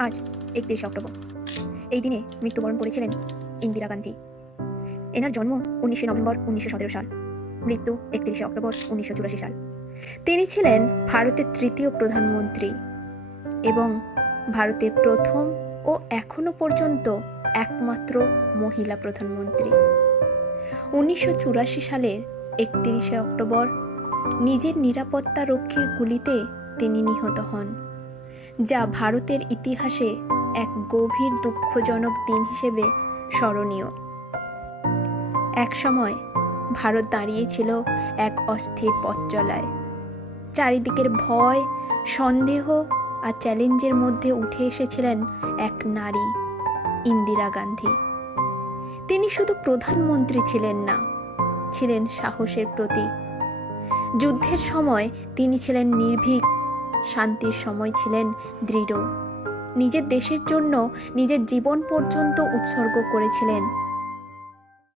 আজ একত্রিশে অক্টোবর। এই দিনে মৃত্যুবরণ করেছিলেন ইন্দিরা গান্ধী। এনার জন্ম উনিশে নভেম্বর উনিশশো সতেরো সাল। মৃত্যু একত্রিশে অক্টোবর উনিশশো চুরাশি সাল। তিনি ছিলেন ভারতের তৃতীয় প্রধানমন্ত্রী এবং ভারতের প্রথম ও এখনও পর্যন্ত একমাত্র মহিলা প্রধানমন্ত্রী। উনিশশো চুরাশি সালের একত্রিশে অক্টোবর নিজের নিরাপত্তা রক্ষীর গুলিতে তিনি নিহত হন। যা ভারতের ইতিহাসে এক গভীর দুঃখজনক দিন হিসেবে স্মরণীয়। একসময় ভারত দাঁড়িয়েছিল এক অস্থির পথ চলায়। চারিদিকের ভয়, সন্দেহ আর চ্যালেঞ্জের মধ্যে উঠে এসেছিলেন এক নারী, ইন্দিরা গান্ধী। তিনি শুধু প্রধানমন্ত্রী ছিলেন না, ছিলেন সাহসের প্রতীক। যুদ্ধের সময় তিনি ছিলেন নির্ভীক শান্তির সময় ছিলেন দৃঢ়। নিজের দেশের জন্য নিজের জীবন পর্যন্ত উৎসর্গ করেছিলেন।